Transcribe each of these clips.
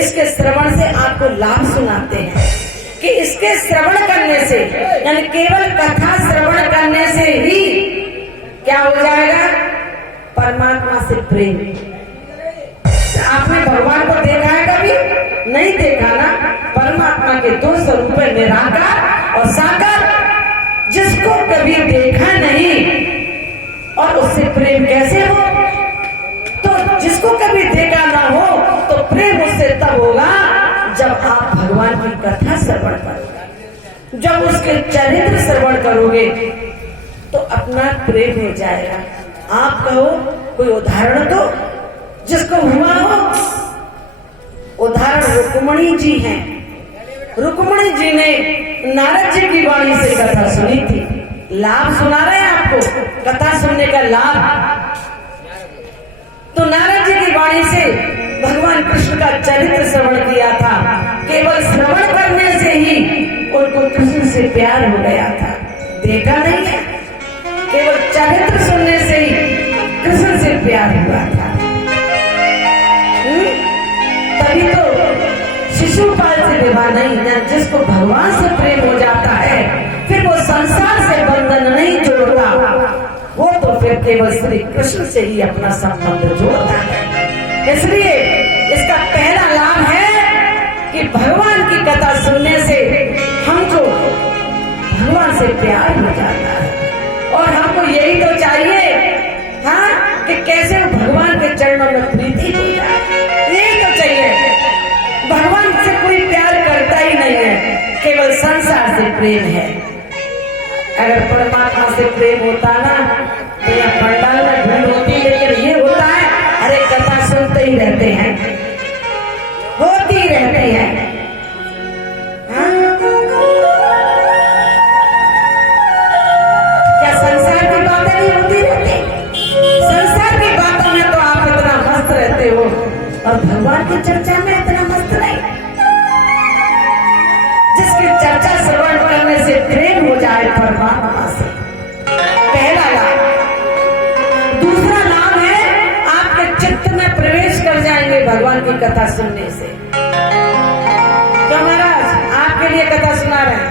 इसके श्रवण से आपको लाभ सुनाते हैं कि इसके श्रवण करने से, यानी केवल कथा श्रवण करने से ही क्या हो जाएगा? परमात्मा से प्रेम। आपने भगवान को देखा है कभी? नहीं देखा ना। परमात्मा के दो स्वरूप है, निराकार और साकार। जिसको कभी देखा नहीं और उससे प्रेम कैसे हो? तो जिसको कभी देखा ना हो तो प्रेम उससे तब होगा जब आप भगवान की कथा श्रवण करोगे, जब उसके चरित्र श्रवण करोगे तो अपना प्रेम हो जाएगा। आप कहो कोई उदाहरण दो जिसको हुआ हो। उदाहरण रुक्मणी जी हैं। रुक्मणी जी ने नारद जी की वाणी से कथा सुनी थी। लाभ सुना रहे हैं आपको, कथा सुनने का लाभ। तो नारद जी की वाणी से भगवान कृष्ण का चरित्र श्रवण किया था। केवल श्रवण करने से ही उनको कृष्ण से प्यार हो गया था। देखा नहीं है, केवल चरित्र सुनने से ही कृष्ण से प्यार हुआ था। तभी तो शिशुपाल से विवाह नहीं, जिसको भगवान से प्रेम हो जाता है फिर वो संसार से बंधन नहीं जोड़ता, वो तो फिर केवल श्री कृष्ण से ही अपना संबंध जोड़ता है। इसलिए इसका पहला लाभ है कि भगवान की कथा सुनने से हमको भगवान से प्यार हो जाता है। और हमको यही तो चाहिए, हाँ, कि कैसे भगवान के चरणों में प्रीति हो जाए। यही तो चाहिए। भगवान से कोई प्यार करता ही नहीं है, केवल संसार से प्रेम है। अगर परमात्मा से प्रेम होता ना तो यहाँ पंडाल में भीड़ होती, लेकिन ये होता है अरे कथा सुनते ही रहते हैं, होती रहती है। हाँ? क्या संसार की बातें नहीं होती रहती? संसार की बातों में तो आप इतना मस्त रहते हो और भगवान की चर्चा में इतना मस्त नहीं। जिसकी चर्चा श्रवण करने से प्रेम हो जाए परमात्मा से, पहला लाभ। दूसरा लाभ है आपके चित्त में प्रवेश कर जाएंगे भगवान की कथा सुनने से। तो महाराज आपके लिए कथा सुना रहे हैं,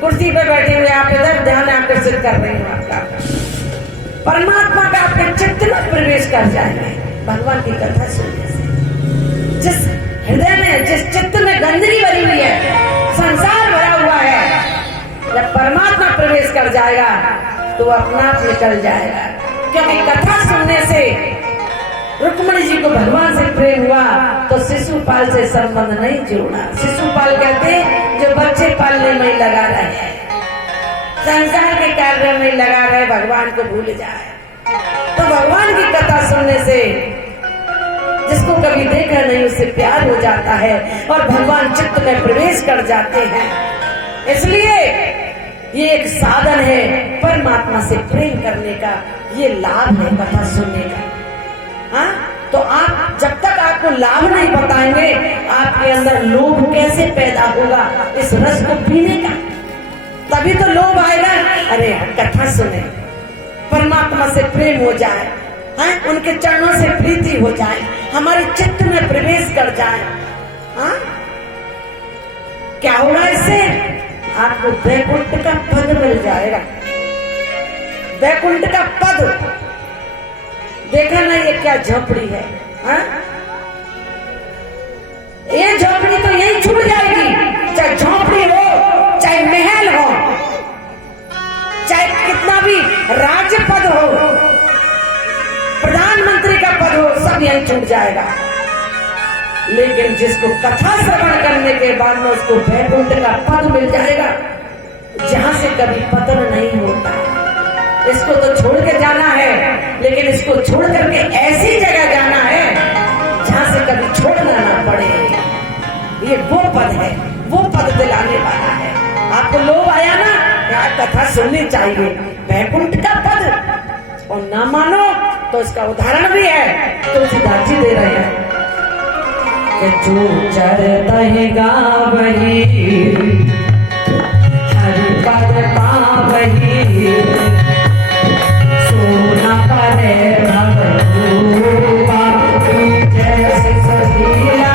कुर्सी पर बैठे हुए आप इधर ध्यान आकर्षित कर रहे हो। आपका परमात्मा का आपके चित्त में प्रवेश कर जाएंगे भगवान की कथा सुनने से। जिस हृदय में, जिस चित्त में गंदगी भरी हुई है, संसार भरा हुआ है, जब परमात्मा प्रवेश कर जाएगा तो अपना आप निकल जाएगा। क्योंकि कथा सुनने से रुक्मणी जी को भगवान से प्रेम हुआ तो शिशुपाल से संबंध नहीं जोड़ा। शिशुपाल कहते जो बच्चे पालने में लगा रहे, संसार के कार्य में लगा रहे, भगवान को भूल जाए। तो भगवान की कथा सुनने से जिसको कभी देखा नहीं उससे प्यार हो जाता है और भगवान चित्त में प्रवेश कर जाते हैं। इसलिए ये एक साधन है परमात्मा से प्रेम करने का, ये लाभ है कथा सुनने का। हाँ, तो आप जब तक आपको लाभ नहीं बताएंगे आपके अंदर लोभ कैसे पैदा होगा इस रस को पीने का? तभी तो लोभ आएगा। अरे कथा सुने, परमात्मा से प्रेम हो जाए, हाँ, उनके चरणों से प्रीति हो जाए, हमारे चित्त में प्रवेश कर जाए। हाँ, क्या होगा इससे? आपको वैकुंठ का पद मिल जाएगा। वैकुंठ का पद देखा ना, ये क्या झोपड़ी है? हाँ, ये झोपड़ी तो यही छूट जाएगी। चाहे झोपड़ी हो, चाहे महल हो, चाहे कितना भी राज्य पद हो, प्रधानमंत्री का पद हो, सब यही छूट जाएगा। लेकिन जिसको कथा श्रवण करने के बाद में उसको वैकुंठ का पद मिल जाएगा, जहां से कभी पतन नहीं होता। इसको तो छोड़ के जाना है, लेकिन इसको छोड़ करके ऐसी जगह जाना है जहां से कभी छोड़ना ना पड़े। ये वो पद है, वो पद दिलाने वाला है। आपको लोभ आया ना, यार कथा सुननी चाहिए, वैकुंठ का पद, और ना मानो तो इसका उदाहरण भी है, तुलसीदास जी दे रहे हैं कि जो चरतहि गावहि हरि पद पावहि सोना परे भव रूपा जैसे सजीला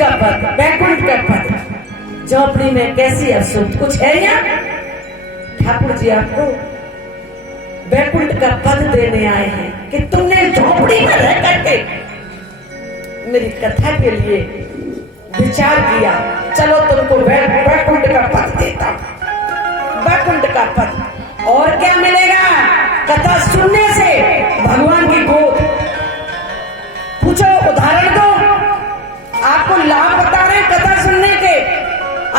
का पद, वैकुंठ का पद झोपड़ी में कैसी अशुद्ध कुछ है यहाँ? ठाकुर जी आपको वैकुंठ का पद देने आए हैं कि तुमने झोपड़ी में रह करके मेरी कथा के लिए विचार किया, चलो तुमको वैकुंठ का पद देता हूं। वैकुंठ का पद और क्या मिलेगा? कथा सुनने से भगवान की गोद। पूछो, उदाहरण दो। आपको लाभ बता रहे हैं कथा सुनने के,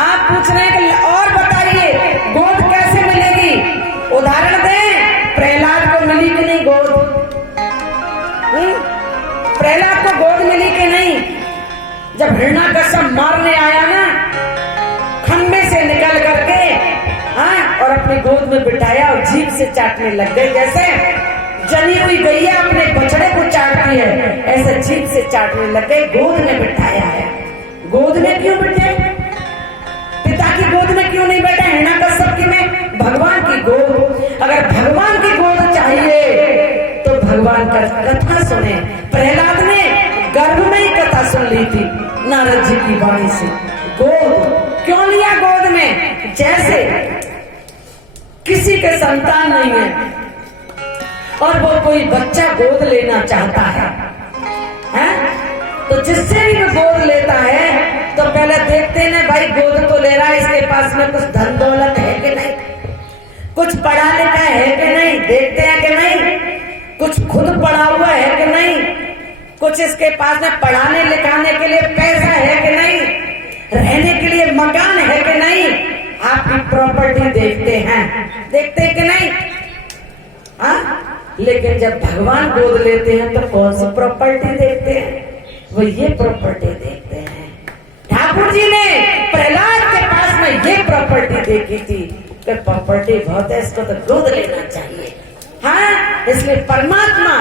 आप पूछ रहे हैं कि और बताइए गोद कैसे मिलेगी? उदाहरण दें, प्रहलाद को मिली कि नहीं गोद? प्रहलाद को गोद मिली कि नहीं? जब हिरण्याकश्यप मारने आया ना, खंबे से निकल करके और अपनी गोद में बिठाया और जीभ से चाटने लग गए। जैसे जनी हुई गैया अपने बछड़े को चाटती है, ऐसे जीभ से चाटने लग गए। गोद में बिठाया है। गोद में क्यों बैठे? पिता की गोद में क्यों नहीं बैठे? हिरण्याकश्यप की में भगवान की गोद। अगर भगवान की गोद चाहिए तो भगवान का कथा सुने। प्रहलाद ने गर्भ में ही कथा सुन ली थी नारद जी की वाणी से। गोद क्यों लिया गोद में? जैसे किसी के संतान नहीं है और वो कोई बच्चा गोद लेना चाहता है, तो जिससे भी वो गोद लेता है तो पहले देखते हैं ना, भाई गोद तो ले रहा है, इसके पास में कुछ धन दौलत है कि नहीं, कुछ पढ़ा लिखा है कि नहीं, देखते हैं कि नहीं, कुछ खुद पढ़ा हुआ है कि नहीं, कुछ इसके पास में पढ़ाने लिखाने के लिए पैसा है कि नहीं, रहने के लिए मकान है कि नहीं। आपकी प्रॉपर्टी देखते हैं, देखते हैं कि नहीं? लेकिन जब भगवान गोद लेते हैं तो कौन सी प्रॉपर्टी देखते हैं? वो ये प्रॉपर्टी देखते हैं। ठाकुर जी ने प्रहलाद के पास में ये प्रॉपर्टी देखी थी कि प्रॉपर्टी बहुत है, इसको तो गोद लेना चाहिए। इसलिए परमात्मा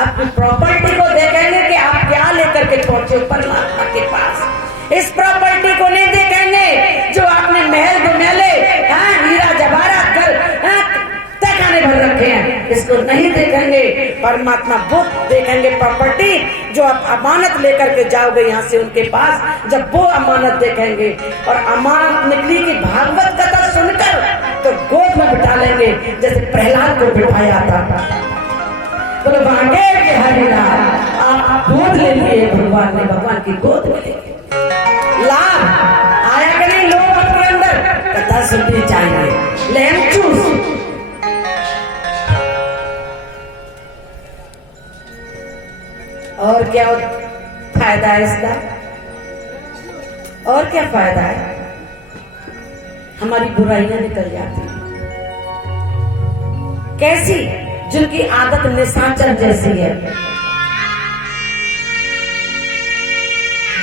आपकी प्रॉपर्टी को देखेंगे कि आप क्या लेकर के पहुंचे परमात्मा के पास। इस प्रॉपर्टी को नहीं देखेंगे जो आपने महल घुमेले, हीरा जवाहरात कर तहखाने भर रखे हैं, इसको नहीं देखेंगे। परमात्मा वो देखेंगे प्रॉपर्टी जो आप अमानत लेकर के जाओगे यहाँ से उनके पास। जब वो अमानत देखेंगे और अमानत निकली की भागवत कथा सुनकर तो गोद में बिठा लेंगे, जैसे प्रहलाद को बिठाया था। बोलो भागे के हरिलाल, आप गोद ले लिए भगवान ने, भगवान की गोद में लेंगे। लाभ आया कि नहीं लोग अपने अंदर? कथा सुननी चाहिए। लेम चूस और क्या फायदा है इसका? और क्या फायदा है? हमारी बुराइयां निकल जाती हैं। कैसी? जिनकी आदत निशाचर जैसी है।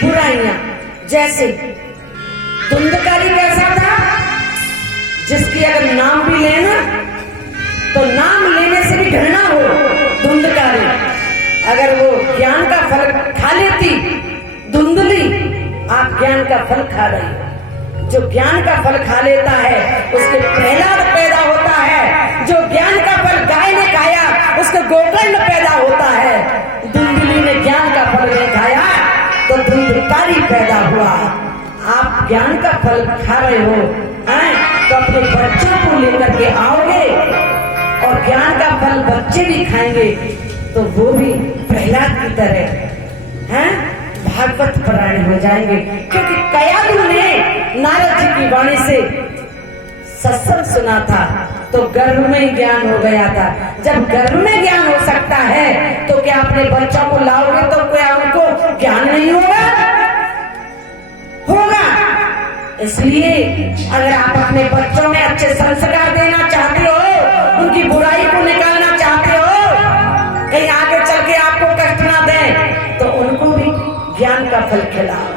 बुराइयां जैसे धुंधकारी कैसा था? जिसकी अगर नाम भी लेना तो नाम लेने से भी घृणा हो। धुंधकारी अगर वो ज्ञान का फल खा लेती, धुंधली आप ज्ञान का फल खा रही हो। जो ज्ञान का फल खा लेता है उसके प्रहलाद पैदा होता है। जो ज्ञान का फल गाय ने खाया उसके गोकर्ण पैदा होता है। धुंधली ने ज्ञान का फल नहीं खाया तो धुंधकारी पैदा हुआ। आप ज्ञान का फल खा रहे हो तो अपने बच्चों को लेकर के आओगे और ज्ञान का फल बच्चे भी खाएंगे तो वो भी प्रहलाद की तरह भागवत परायण हो जाएंगे। क्योंकि कयाधु ने नारद जी की वाणी से सत्संग सुना था तो गर्भ में ही ज्ञान हो गया था। जब गर्भ में ज्ञान हो सकता है तो क्या अपने बच्चों को लाओगे तो क्या उनको ज्ञान नहीं होगा? होगा। इसलिए अगर आप अपने बच्चों में अच्छे संस्कार देना चाहते हो, उनकी बुराई को निकालना चाहते हो, कहीं आगे चल के आपको कष्ट ना दें, तो उनको भी ज्ञान का फल खिलाओ।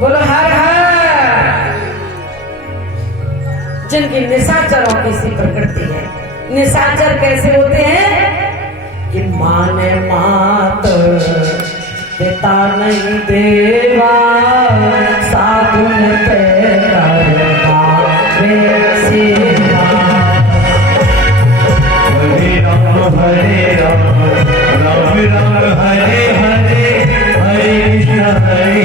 बोलो हर हर। जिनकी निशाचरों की सी प्रकृति है। निशाचर कैसे होते हैं कि माँ ने मात पिता नहीं देवा, साधु ने तेरा हरे राम राम राम हरे हरे, हरे कृष्ण हरे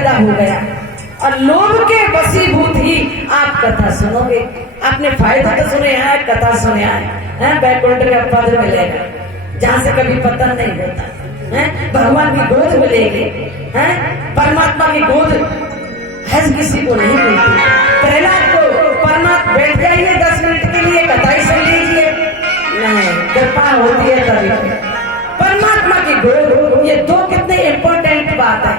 पैदा हो गया और लोभ के वशीभूत ही आप कथा सुनोगे। आपने फायदा तो सुने हैं, कथा सुने हैं, बैकुंठ के पद मिलेगा जहाँ से कभी पतन नहीं होता है, भगवान की गोद मिलेगी, परमात्मा की गोद हर किसी को नहीं मिलती। प्रहलाद को परमात्मा बैठ जाइए 10 मिनट के लिए कथा ही सुन लीजिए, नहीं कृपा होती है तभी। परमात्मा की गोद, ये दो कितने इंपॉर्टेंट बात है,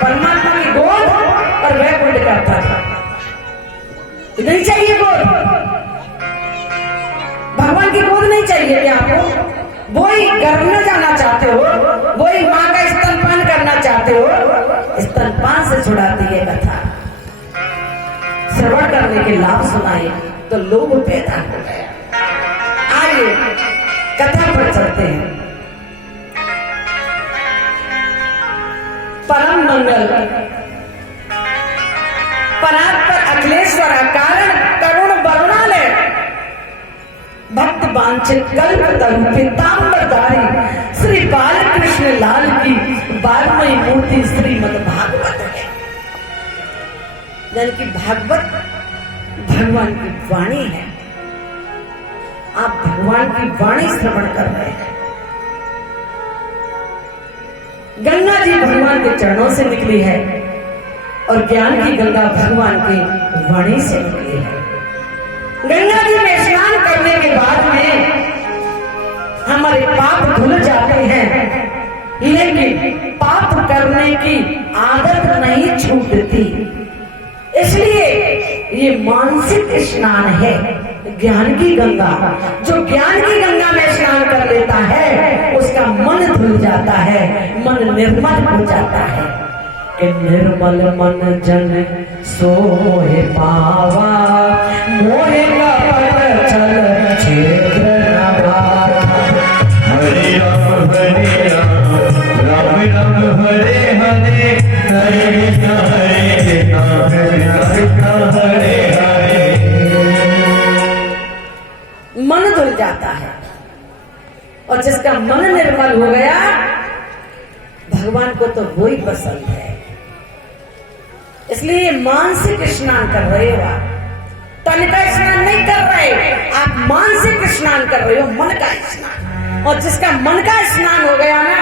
परमात्मा की गोद और वैकुंठ का पद। नहीं चाहिए गोद, भगवान की गोद नहीं चाहिए क्या आपको? वही गर्भ में जाना चाहते हो, वही माँ का स्तनपान करना चाहते हो, स्तनपान से छुड़ाती है कथा। श्रवण करने के लाभ सुनाए तो लोग पैदा हो गया। आइए कथा पर चलते हैं। परम मंगल परात्पर अखिलेश्वर कारण करुण वरुणालय भक्त वांछित कल्प तरु पीताम्बरधारी श्री बालकृष्ण लाल की 12वीं मूर्ति श्रीमद् भागवत है। यानी कि भागवत भगवान की वाणी है। आप भगवान की वाणी श्रवण कर रहे हैं। गंगा जी भगवान के चरणों से निकली है और ज्ञान की गंगा भगवान की वाणी से निकली है। गंगा जी में स्नान करने के बाद में हमारे पाप धुल जाते हैं, लेकिन पाप करने की आदत नहीं छूटती। इसलिए ये मानसिक स्नान है। ज्ञान की गंगा, जो ज्ञान की गंगा में स्नान कर लेता है उसका मन धुल जाता है, मन निर्मल हो जाता है। कि निर्मल मन जन सोए पावा, मोहे कपट चल क्षेत्र न भावा। हरे राम राम राम हरे हरे, हरे कृष्ण हरे हरे। मन धुल जाता है और जिसका मन निर्मल हो गया भगवान को तो वो ही पसंद है। इसलिए मानसिक स्नान कर रहे हो आप, तन का स्नान नहीं कर रहे, आप मानसिक स्नान कर रहे हो, मन का स्नान। और जिसका मन का स्नान हो गया ना